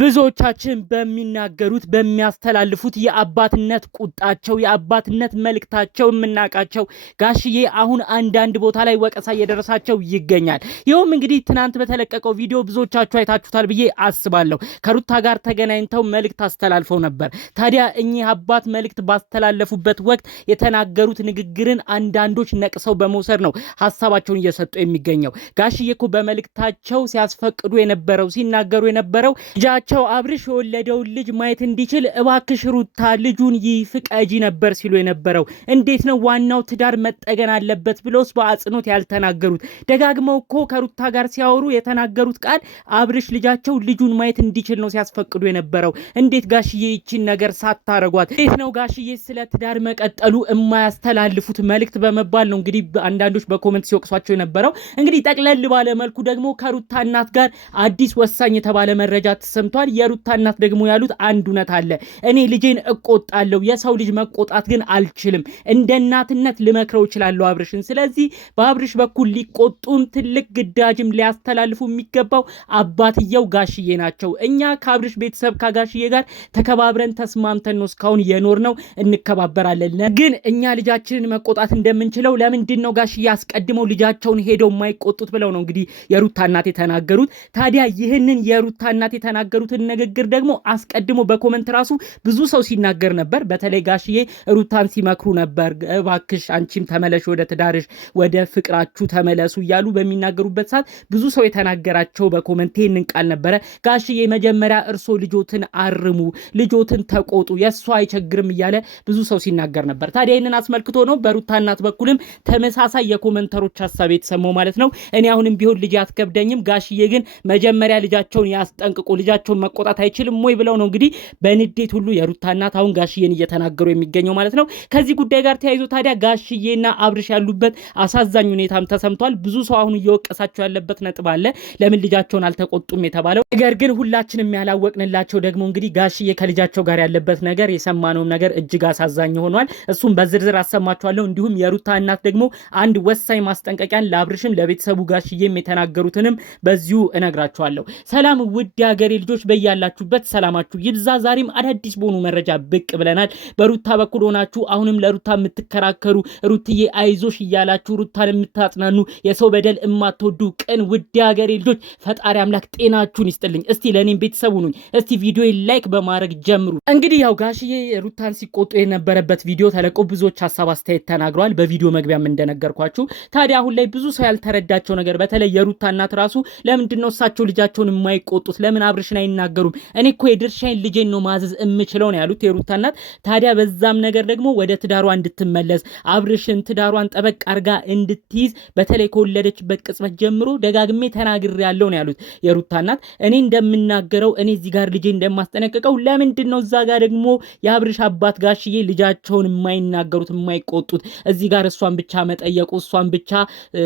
ብዙዎቻችን በሚናገሩት በሚያስተላልፉት የአባትነት ቁጣቸው የአባትነት መልእክታቸው የምናቃቸው ጋሽዬ አሁን አንዳንድ ቦታ ላይ ወቀሳ እየደረሳቸው ይገኛል። ይኸውም እንግዲህ ትናንት በተለቀቀው ቪዲዮ ብዙዎቻችሁ አይታችሁታል ብዬ አስባለሁ። ከሩታ ጋር ተገናኝተው መልእክት አስተላልፈው ነበር። ታዲያ እኚህ አባት መልእክት ባስተላለፉበት ወቅት የተናገሩት ንግግርን አንዳንዶች ነቅሰው በመውሰድ ነው ሀሳባቸውን እየሰጡ የሚገኘው። ጋሽዬ እኮ በመልእክታቸው ሲያስፈቅዱ የነበረው ሲናገሩ የነበረው ልጃቸው አብርሽ የወለደውን ልጅ ማየት እንዲችል እባክሽ ሩታ ልጁን ይፍቀጂ ነበር ሲሉ የነበረው። እንዴት ነው ዋናው ትዳር መጠገን አለበት ብለውስ በአጽንኦት ያልተናገሩት? ደጋግመው እኮ ከሩታ ጋር ሲያወሩ የተናገሩት ቃል አብርሽ ልጃቸው ልጁን ማየት እንዲችል ነው ሲያስፈቅዱ የነበረው። እንዴት ጋሽዬ ይቺን ነገር ሳታረጓት? እንዴት ነው ጋሽዬ ስለ ትዳር መቀጠሉ የማያስተላልፉት መልእክት በመባል ነው እንግዲህ አንዳንዶች በኮሜንት ሲወቅሷቸው የነበረው። እንግዲህ ጠቅለል ባለ መልኩ ደግሞ ከሩታ እናት ጋር አዲስ ወሳኝ የተባለ መረጃ ተሰምቷል። የሩታ እናት ደግሞ ያሉት አንድ እውነት አለ። እኔ ልጄን እቆጣለሁ፣ የሰው ልጅ መቆጣት ግን አልችልም። እንደ እናትነት ልመክረው እችላለሁ አብርሽን። ስለዚህ በአብርሽ በኩል ሊቆጡም ትልቅ ግዳጅም ሊያስተላልፉ የሚገባው አባትየው ጋሽዬ ናቸው። እኛ ከአብርሽ ቤተሰብ ከጋሽዬ ጋር ተከባብረን ተስማምተን ነው እስካሁን የኖርነው፣ እንከባበራለን። ግን እኛ ልጃችንን መቆጣት እንደምንችለው ለምንድን ነው ጋሽዬ አስቀድመው ልጃቸውን ሄደው የማይቆጡት ብለው ነው እንግዲህ የሩታ እናት የተናገሩት። ታዲያ ይህንን የሩታ እናት የተናገሩትን ንግግር ደግሞ አስቀድሞ በኮመንት ራሱ ብዙ ሰው ሲናገር ነበር። በተለይ ጋሽዬ ሩታን ሲመክሩ ነበር። እባክሽ አንቺም ተመለሽ ወደ ትዳርሽ፣ ወደ ፍቅራችሁ ተመለሱ እያሉ በሚናገሩበት ሰዓት ብዙ ሰው የተናገራቸው በኮመንት ይህንን ቃል ነበረ። ጋሽዬ መጀመሪያ እርሶ ልጆትን አርሙ፣ ልጆትን ተቆጡ፣ የእሷ አይቸግርም እያለ ብዙ ሰው ሲናገር ነበር። ታዲያ ይህንን አስመልክቶ ነው በሩታ እናት በኩልም ተመሳሳይ የኮመንተሮች ሀሳብ የተሰማው ማለት ነው። እኔ አሁንም ቢሆን ልጅ አትከብደኝም፣ ጋሽዬ ግን መጀመሪያ ልጃቸውን ያስጠንቅቁ፣ ልጃቸውን መቆጣት አይችልም ወይ ብለው ነው እንግዲህ በንዴት ሁሉ የሩታ እናት አሁን ጋሽዬን እየተናገሩ የሚገኘው ማለት ነው። ከዚህ ጉዳይ ጋር ተያይዞ ታዲያ ጋሽዬና አብርሽ ያሉበት አሳዛኝ ሁኔታም ተሰምቷል። ብዙ ሰው አሁን እየወቀሳቸው ያለበት ነጥብ አለ። ለምን ልጃቸውን አልተቆጡም የተባለው ነገር ግን ሁላችንም ያላወቅንላቸው ደግሞ እንግዲህ ጋሽዬ ከልጃቸው ጋር ያለበት ነገር የሰማነውም ነገር እጅግ አሳዛኝ ሆኗል። እሱም በዝርዝር አሰማችኋለሁ። እንዲሁም የሩታ እናት ደግሞ አንድ ወሳኝ ማስጠንቀቂያን ለአብርሽም ለቤተሰቡ ጋሽዬም የተናገሩትንም በዚሁ እነግራችኋለሁ። ሰላም ውድ የሀገሬ ልጆች በያላችሁበት ሰላማችሁ ይብዛ። ዛሬም አዳዲስ በሆኑ መረጃ ብቅ ብለናል። በሩታ በኩል ሆናችሁ አሁንም ለሩታ የምትከራከሩ ሩትዬ አይዞሽ እያላችሁ ሩታን የምታጽናኑ የሰው በደል የማትወዱ ቅን ውድ የሀገሬ ልጆች ፈጣሪ አምላክ ጤናችሁን ይስጥልኝ። እስቲ ለእኔም ቤተሰቡ ሁኑኝ። እስቲ ቪዲዮ ላይክ በማድረግ ጀምሩ። እንግዲህ ያው ጋሽዬ ሩታን ሲቆጡ የነበረበት ቪዲዮ ተለቆ ብዙዎች ሀሳብ አስተያየት ተናግረዋል። በቪዲዮ መግቢያም እንደነገርኳችሁ። ታዲያ አሁን ላይ ብዙ ሰው ያልተረዳቸው ነገር በተለይ የሩታ እናት ራሱ ለምንድን ነው እሳቸው ልጃቸውን የማይቆጡት? ለምን አብርሽን አይናገሩም? እኔ እኮ የድርሻዬን ልጄን ነው ማዘዝ የምችለው ነው ያሉት የሩታ እናት። ታዲያ በዛም ነገር ደግሞ ወደ ትዳሯ እንድትመለስ አብርሽን ትዳሯን ጠበቅ አርጋ እንድትይዝ በተለይ ከወለደችበት ቅጽበት ጀምሮ ደጋግሜ ተናግሬያለሁ ነው ያሉት የሩታ እናት። እኔ እንደምናገረው እኔ እዚህ ጋር ልጄ እንደማስጠነቅቀው ለምንድን ነው እዛ ጋር ደግሞ የአብርሽ አባት ጋሽዬ ልጃቸውን የማይናገሩት የማይቆጡት? እዚህ ጋር እሷን ብቻ መጠየቁ እሷን ብቻ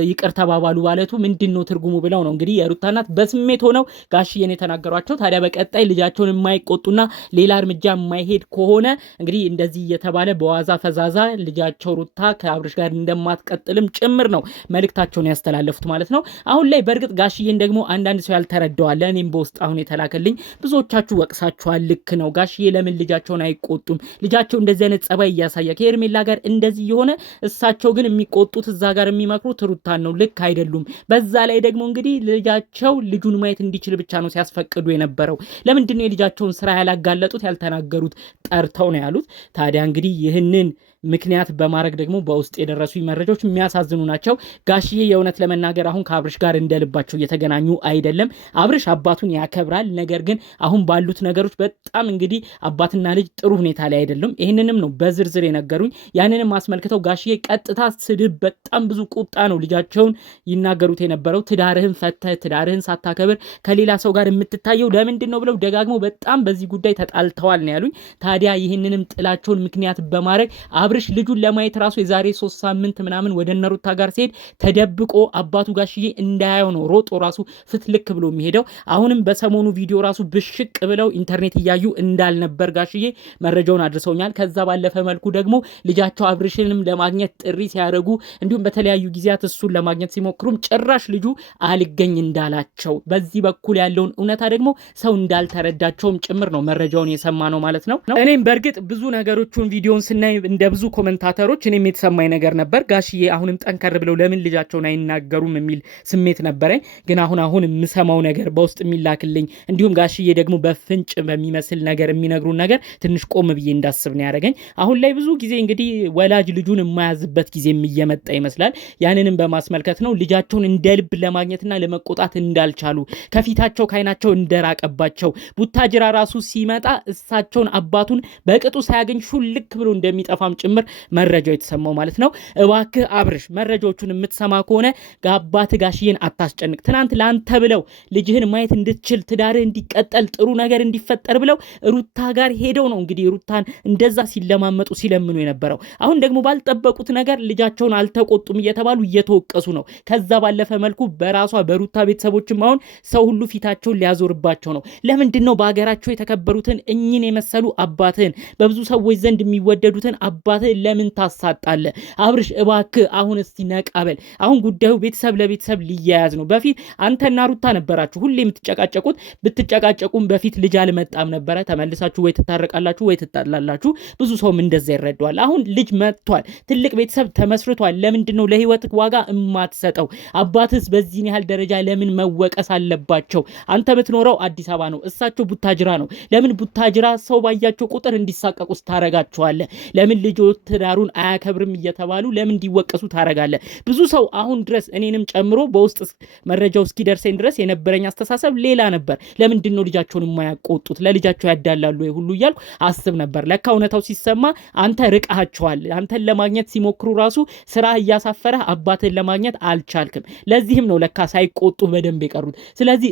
ይቅር ተባባሉ ማለቱ ምንድን ነው ትርጉሙ ብለው ነው እንግዲህ የሩታ እናት በስሜት ሆነው ጋሽዬን የተናገሯቸው። ታዲያ በቀጣይ ልጃቸውን የማይቆጡና ሌላ እርምጃ የማይሄድ ከሆነ እንግዲህ እንደዚህ እየተባለ በዋዛ ፈዛዛ ልጃቸው ሩታ ከአብርሽ ጋር እንደማትቀጥልም ጭምር ነው መልእክታቸውን ያስተላለፉት ማለት ነው። አሁን ላይ በእርግጥ ጋሽዬን ደግሞ አንዳንድ ሰው ያልተረዳዋል። እኔም በውስጥ አሁን የተላከልኝ ብዙዎቻችሁ ወቅሳችኋል። ልክ ነው ጋሽዬ ለምን ልጃቸውን አይቆጡም? ልጃቸው እንደዚህ አይነት ጸባይ እያሳየ ከሄርሜላ ጋር እንደዚህ የሆነ እሳቸው ግን የሚቆጡት እዛ ጋር የሚመክሩት ሩታን ነው። ልክ አይደሉም። በዛ ላይ ደግሞ እንግዲህ ልጃቸው ልጁን ማየት እንዲችል ብቻ ነው ሲያስፈቅዱ የነበረው። ለምንድን ነው የልጃቸውን ስራ ያላጋለጡት ያልተናገሩት? ጠርተው ነው ያሉት። ታዲያ እንግዲህ ይህንን ምክንያት በማድረግ ደግሞ በውስጥ የደረሱ መረጃዎች የሚያሳዝኑ ናቸው። ጋሽዬ የእውነት ለመናገር አሁን ከአብርሽ ጋር እንደልባቸው እየተገናኙ አይደለም። አብርሽ አባቱን ያከብራል። ነገር ግን አሁን ባሉት ነገሮች በጣም እንግዲህ አባትና ልጅ ጥሩ ሁኔታ ላይ አይደለም። ይህንንም ነው በዝርዝር የነገሩኝ። ያንንም አስመልክተው ጋሽዬ ቀጥታ ስድብ፣ በጣም ብዙ ቁጣ ነው ልጃቸውን ይናገሩት የነበረው። ትዳርህን ፈተህ ትዳርህን ሳታከብር ከሌላ ሰው ጋር የምትታየው ለምንድን ነው ብለው ደጋግመው በጣም በዚህ ጉዳይ ተጣልተዋል ነው ያሉኝ። ታዲያ ይህንንም ጥላቸውን ምክንያት በማድረግ አብርሽ ልጁን ለማየት ራሱ የዛሬ 3 ሳምንት ምናምን ወደ ነሩታ ጋር ሲሄድ ተደብቆ አባቱ ጋሽዬ እንዳያየው ነው ሮጦ ራሱ ፍትልክ ብሎ የሚሄደው። አሁንም በሰሞኑ ቪዲዮ ራሱ ብሽቅ ብለው ኢንተርኔት እያዩ እንዳልነበር ጋሽዬ መረጃውን አድርሰውኛል። ከዛ ባለፈ መልኩ ደግሞ ልጃቸው አብርሽንም ለማግኘት ጥሪ ሲያደርጉ እንዲሁም በተለያዩ ጊዜያት እሱን ለማግኘት ሲሞክሩም ጭራሽ ልጁ አልገኝ እንዳላቸው በዚህ በኩል ያለውን እውነታ ደግሞ ሰው እንዳልተረዳቸውም ጭምር ነው መረጃውን የሰማ ነው ማለት ነው። እኔም በእርግጥ ብዙ ነገሮቹን ቪዲዮን ስናይ እንደ ብዙ ኮመንታተሮች እኔም የተሰማኝ ነገር ነበር። ጋሽዬ አሁንም ጠንከር ብለው ለምን ልጃቸውን አይናገሩም የሚል ስሜት ነበረኝ። ግን አሁን የምሰማው ነገር በውስጥ የሚላክልኝ እንዲሁም ጋሽዬ ደግሞ በፍንጭ በሚመስል ነገር የሚነግሩን ነገር ትንሽ ቆም ብዬ እንዳስብ ነው ያደረገኝ። አሁን ላይ ብዙ ጊዜ እንግዲህ ወላጅ ልጁን የማያዝበት ጊዜ እየመጣ ይመስላል። ያንንም በማስመልከት ነው ልጃቸውን እንደ ልብ ለማግኘትና ለመቆጣት እንዳልቻሉ ከፊታቸው ካይናቸው እንደራቀባቸው ቡታጅራ ራሱ ሲመጣ እሳቸውን አባቱን በቅጡ ሳያገኝ ሹልክ ብሎ እንደሚጠፋም ጭምር መረጃው የተሰማው ማለት ነው። እባክህ አብርሽ መረጃዎቹን የምትሰማ ከሆነ አባትህ ጋሽዬን አታስጨንቅ። ትናንት ለአንተ ብለው ልጅህን ማየት እንድትችል ትዳርህ እንዲቀጠል ጥሩ ነገር እንዲፈጠር ብለው ሩታ ጋር ሄደው ነው እንግዲህ ሩታን እንደዛ ሲለማመጡ ሲለምኑ የነበረው። አሁን ደግሞ ባልጠበቁት ነገር ልጃቸውን አልተቆጡም እየተባሉ እየተወቀሱ ነው። ከዛ ባለፈ መልኩ በራሷ በሩታ ቤተሰቦችም አሁን ሰው ሁሉ ፊታቸውን ሊያዞርባቸው ነው። ለምንድን ነው በሀገራቸው የተከበሩትን እኚህን የመሰሉ አባትህን በብዙ ሰዎች ዘንድ የሚወደዱትን አባትህን ለምን ታሳጣለ? አብርሽ እባክህ አሁን እስቲ ነቃበል። አሁን ጉዳዩ ቤተሰብ ለቤተሰብ ሊያያዝ ነው። በፊት አንተና ሩታ ነበራችሁ ሁሌ የምትጨቃጨቁት። ብትጨቃጨቁም በፊት ልጅ አልመጣም ነበረ። ተመልሳችሁ ወይ ትታረቃላችሁ ወይ ትጣላላችሁ። ብዙ ሰውም እንደዛ ይረዳዋል። አሁን ልጅ መጥቷል። ትልቅ ቤተሰብ ተመስርቷል። ለምንድን ነው ለህይወት ዋጋ እማትሰጠው? አባትስ በዚህን ያህል ደረጃ ለምን መወቀስ አለባቸው? አንተ የምትኖረው አዲስ አበባ ነው፣ እሳቸው ቡታጅራ ነው። ለምን ቡታጅራ ሰው ባያቸው ቁጥር እንዲሳቀቁ ታረጋቸዋለህ? ለምን ልጆች ትዳሩን አያከብርም እየተባሉ ለምን እንዲወቀሱ ታረጋለህ? ብዙ ሰው አሁን ድረስ እኔንም ጨምሮ በውስጥ መረጃው እስኪደርሰኝ ድረስ የነበረኝ አስተሳሰብ ሌላ ነበር። ለምንድን ነው ልጃቸውን የማያቆጡት? ለልጃቸው ያዳላሉ ሁሉ እያልኩ አስብ ነበር። ለካ እውነታው ሲሰማ አንተ ርቀሃቸዋል። አንተን ለማግኘት ሲሞክሩ ራሱ ስራ እያሳፈረህ አባትህን ለማግኘት አልቻልክም። ለዚህም ነው ለካ ሳይቆጡ በደንብ የቀሩት። ስለዚህ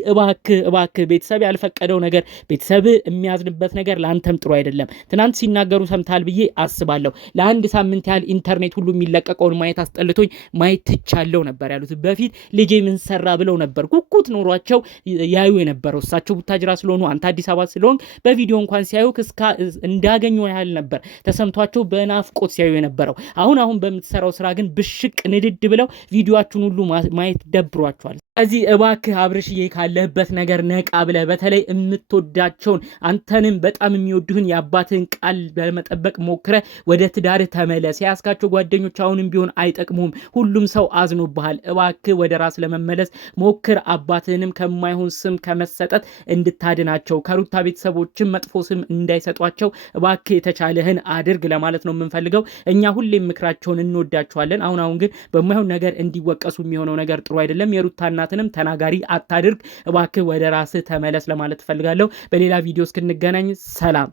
እባክህ ቤተሰብ ያልፈቀደው ነገር ቤተሰብ የሚያዝንበት ነገር ለአንተም ጥሩ አይደለም። ትናንት ሲናገሩ ሰምታል ብዬ አስባለሁ። ለአንድ ሳምንት ያህል ኢንተርኔት ሁሉ የሚለቀቀውን ማየት አስጠልቶኝ ማየት ትቻለው ነበር ያሉት። በፊት ልጄ ምን ሰራ ብለው ነበር ጉጉት ኖሯቸው ያዩ የነበረው። እሳቸው ቡታጅራ ስለሆኑ አንተ አዲስ አበባ ስለሆን በቪዲዮ እንኳን ሲያዩ እንዳገኙ ያህል ነበር ተሰምቷቸው በናፍቆት ሲያዩ የነበረው። አሁን በምትሰራው ስራ ግን ብሽቅ ንድድ ብለው ቪዲዮአችሁን ሁሉ ማየት ደብሯቸዋል። እዚህ እባክህ አብርሽዬ ካለህበት ነገር ነቃ ብለህ በተለይ የምትወዳቸውን አንተንም በጣም የሚወዱህን የአባትህን ቃል በመጠበቅ ሞክረ ወደ ትዳርህ ተመለስ። ያስካቸው ጓደኞች አሁንም ቢሆን አይጠቅሙም። ሁሉም ሰው አዝኖብሃል። እባክህ ወደ ራስ ለመመለስ ሞክር። አባትህንም ከማይሆን ስም ከመሰጠት እንድታድናቸው ከሩታ ቤተሰቦችም መጥፎ ስም እንዳይሰጧቸው እባክህ የተቻለህን አድርግ ለማለት ነው የምንፈልገው። እኛ ሁሌም ምክራቸውን እንወዳቸዋለን። አሁን ግን በማይሆን ነገር እንዲወቀሱ የሚሆነው ነገር ጥሩ አይደለም። የሩታ እናትንም ተናጋሪ አታድርግ። እባክህ ወደ ራስህ ተመለስ ለማለት እፈልጋለሁ። በሌላ ቪዲዮ እስክንገናኝ ሰላም።